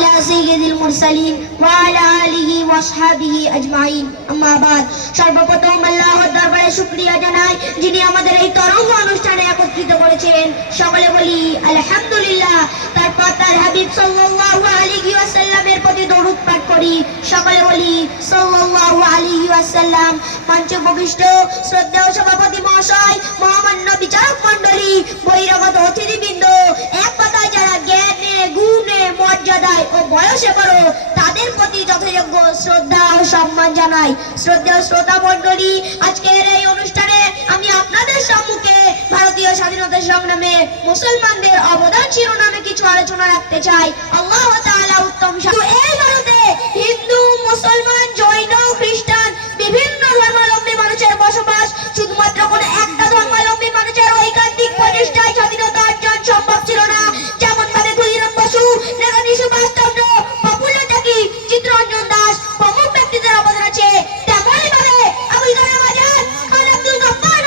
على سيد المرسلين وعلى آله وأصحابه أجمعين أما بعد সর্বপ্রথম আল্লাহর দরবারে শুকরিয়া জানাই যিনি আমাদের এই তরঙ্গ অনুষ্ঠানে একত্রিত করেছেন। সকলে বলি আলহামদুলিল্লাহ। তারপর তার হাবিব সাল্লাল্লাহু আলাইহি ওয়াসাল্লামের প্রতি দরুদ পাঠ করি। সকলে বলি সাল্লাল্লাহু আলাইহি ওয়াসাল্লাম। মঞ্চে উপবিষ্ট শ্রদ্ধেয় সভাপতি মহাশয়, মহামান্য বিচারক মণ্ডলী, বহিরাগত অতিথিবৃন্দ, এক কথায় যারা জ্ঞানে গুণে মর্যাদায় ও বয়সে বড় তাদের প্রতি যথাযোগ্য শ্রদ্ধা ও সম্মান জানাই। শ্রদ্ধেয় শ্রোতা মণ্ডলী, আজকের এই অনুষ্ঠানে আমি আপনাদের সম্মুখে ভারতীয় স্বাধীনতা সংগ্রামে মুসলমানদের অবদান শিরোনামে কিছু আলোচনা রাখতে চাই। আল্লাহ তাআলা উত্তম। এই ভারতে হিন্দু, মুসলমান, জৈন, খ্রিস্টান বিভিন্ন ধর্মাবলম্বী মানুষের বসবাস। শুধুমাত্র কোনো একটা ধর্মাবলম্বী মানুষের ঐকান্তিক প্রচেষ্টায় স্বাধীনতা অর্জন সম্ভব ছিল না। যেমন ভাবে ক্ষুদিরাম বসু, নেতাজি সুভাষচন্দ্র, প্রফুল্ল চাকি, চিত্তরঞ্জন দাস প্রমুখ ব্যক্তিদের অবদান আছে, তেমনই ভাবে আবুল কালাম আজাদ, খান আব্দুল গফফার,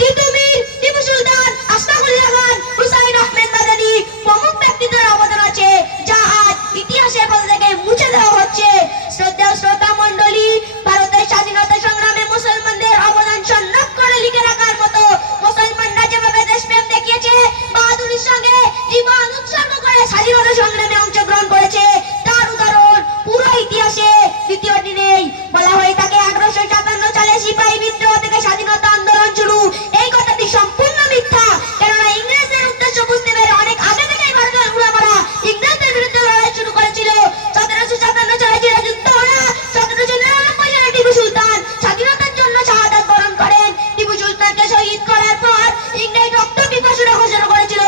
টিপু মির, টিপু সুলতান, আশফাকুল্লাহ খান, হুসাইন আহমেদ মাদানী প্রমুখ ব্যক্তিদের অবদান আছে, যা আজ ইতিহাসের পাতা থেকে মুছে দেওয়া হচ্ছে। শ্রদ্ধেয় শ্রোতা মণ্ডলী, ভারতের স্বাধীনতা সংগ্রামে মুসলমানদের অবদান সন্ন্যাস করে লিখে রাখার মতো মুসলমানরা যেভাবে দেশপ্রেম দেখিয়েছে, বাহাদুরির সঙ্গে জীবন উৎসর্গ করে স্বাধীনতা সংগ্রামে অংশগ্রহণ করেছে, তার উদাহরণ পুরো ইতিহাসে দ্বিতীয়টি নেই। বলা হয়ে থাকে 1857 সালে সিপাহী বিদ্রোহ থেকে স্বাধীনতা আন্দোলন শুরু। এই কথাটি সম্পূর্ণ মিথ্যা, কেননা ইংরেজদের উদ্দেশ্য বুঝতে পেরে অনেক আগে থেকেই ভারতের উলামারা ইংরেজদের বিরুদ্ধে লড়াই শুরু করেছিল। 1757 সালে জিরা যুদ্ধ হলো। 1799 সালে টিপু সুলতান স্বাধীনতার জন্য শাহাদাত বরণ করেন। টিপু সুলতানকে শহীদ করার পর ইংরেজ রক্ত পিপাসুরা ঘোষণা করেছিল,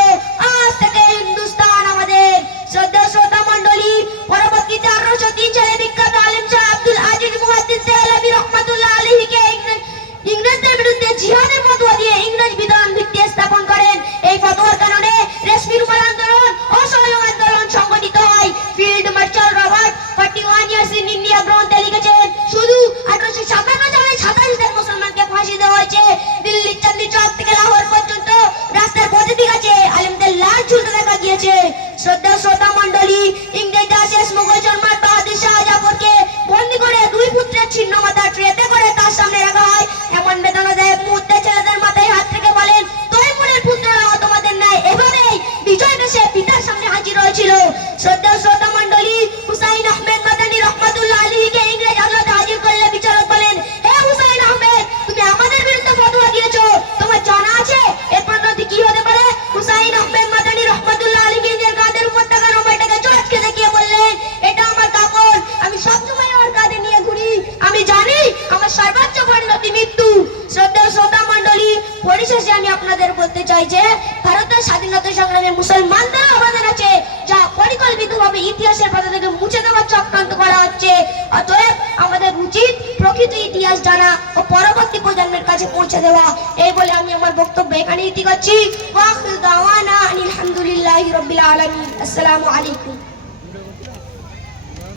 আজ থেকে হিন্দুস্তান আমাদের। শ্রদ্ধেয় শ্রোতা মণ্ডলী, পরবর্তীতে 1803 সালে বিখ্যাত আলেম শাহ আব্দুল আজিজ মুহাদ্দিস দেহলভী রহমাতুল্লাহ আলাইহিকে ইংরেজদের বিরুদ্ধে জিহাদের ফতোয়া দিয়ে ইংরেজ বিধান ভিত্তি স্থাপন করেন। এই ফতোয়ার কারণে রেশমি রুমাল আন্দোলন, অসহযোগ আন্দোলন সংগঠিত হয়। Field marshal Robert 41 years in India গ্রন্থে লিখেছেন, শুধু 1857 সালে 27 জন মুসলমানকে ফাঁসি দেওয়া হয়েছে। দিল্লির চাঁদনি চৌক থেকে লাহোর পর্যন্ত রাস্তার প্রতিটি কাছে আলেমদের লাশ ঝুলতে দেখা গিয়েছে। শ্রদ্ধেয় শ্রোতা মণ্ডলী, ইংরেজরা শেষ মুঘল সম্রাট বাহাদুর শাহ জাফরকে বন্দী করে দুই পুত্রের ছিন্ন মাথা ট্রেতে করে তার সামনে রাখা হয়। এমন বেদনাদায়ক মুহূর্তে ছেলেদের মাথায় হাত রেখে বলেন, তৈমুরের পুত্ররাও তোমাদের ন্যায় এভাবেই বিজয় বেশে পিতার সামনে হাজির হয়েছিল। শ্রদ্ধেয় শ্রোতা মণ্ডলী, হুসাইন আহমেদ মাদানী রহমাতুল্লাহ আলাইহিকে ইংরেজ আদালতে হাজির করলে বিচারক বলেন, হে হুসাইন আহমেদ, তুমি আমাদের বিরুদ্ধে ফতোয়া দিয়েছো, তোমার জানা আছে এর পরিণতি কি হতে পারে? হুসাইন আহমেদ মাদানী রহমাতুল্লাহ আলাইহি নিজের কাঁধের উপর থাকা রুমালটাকে চোঁচকে দেখিয়ে বললেন, এটা আমার কাপড়, আমি সবসময় আমার কাঁধে নিয়ে ঘুরি, আমি জানি আমার সর্বোচ্চ পরিণতি মৃত্যু। শ্রদ্ধেয় শ্রোতা মণ্ডলী, পরিশেষে আমি আপনাদের বলতে চাই যে ভারতের স্বাধীনতা সংগ্রামে মুসলমানদের অবদান আছে, যা পরিকল্পিতভাবে ইতিহাসের পাতা থেকে মুছে দেওয়ার চক্রান্ত করা হচ্ছে। অতএব আমাদের উচিত প্রকৃত ইতিহাস জানা ও পরবর্তী প্রজন্মের কাছে পৌঁছে দেওয়া। এই বলে আমি আমার বক্তব্য এখানে ইতি করছি। ওয়া আখিরু দাওয়ানা আনিল হামদুলিল্লাহি রাব্বিল আলামিন। আসসালামু আলাইকুম।